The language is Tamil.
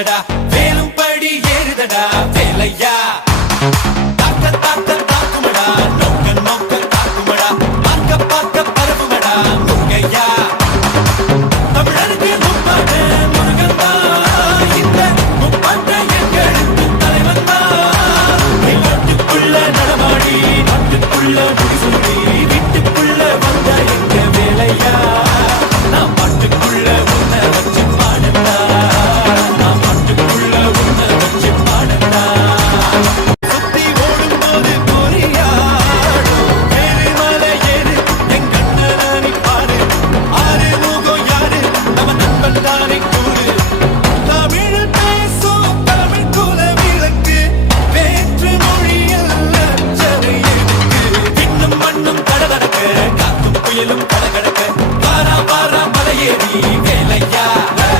ஆடுதடா வேலும் படி ஏறுதடா வேலையா தாக்க தாக்க தாக்குமடா நோக்க நோக்க தாக்குமடா பார்க்க பார்க்க பரவுமடா முருகையா தமிழருக்கு முப்பாட்ட முருகந்தா இந்த முப்பாட்ட எங்களுக்கு தலைவன் தான் நாட்டுக்குள்ள நடமாடி நாட்டுக்குள்ள முடிசூடி வீட்டுக்குள்ள வந்த எங்க வேலையா நான் பாட்டுக்குள்ள உன்னை வச்சு பாடண்டா நான் பாட்டுக்குள்ள உன்னை வச்சு பாடண்டா சுத்தி ஓடும்போது பொறியாடும் வேறு மலை ஏறு எங்கண்ணனி பாரு ஆறு முகம் யாரு நம்ம நண்பன் தானே கூறு தமிழ் பேசும் தமிழ் குல விளக்கு வேற்று மொழியில் அச்சதை எடுக்கு விண்ணும் மண்ணும் கடகடக்க காத்தும் புயலும் கடகட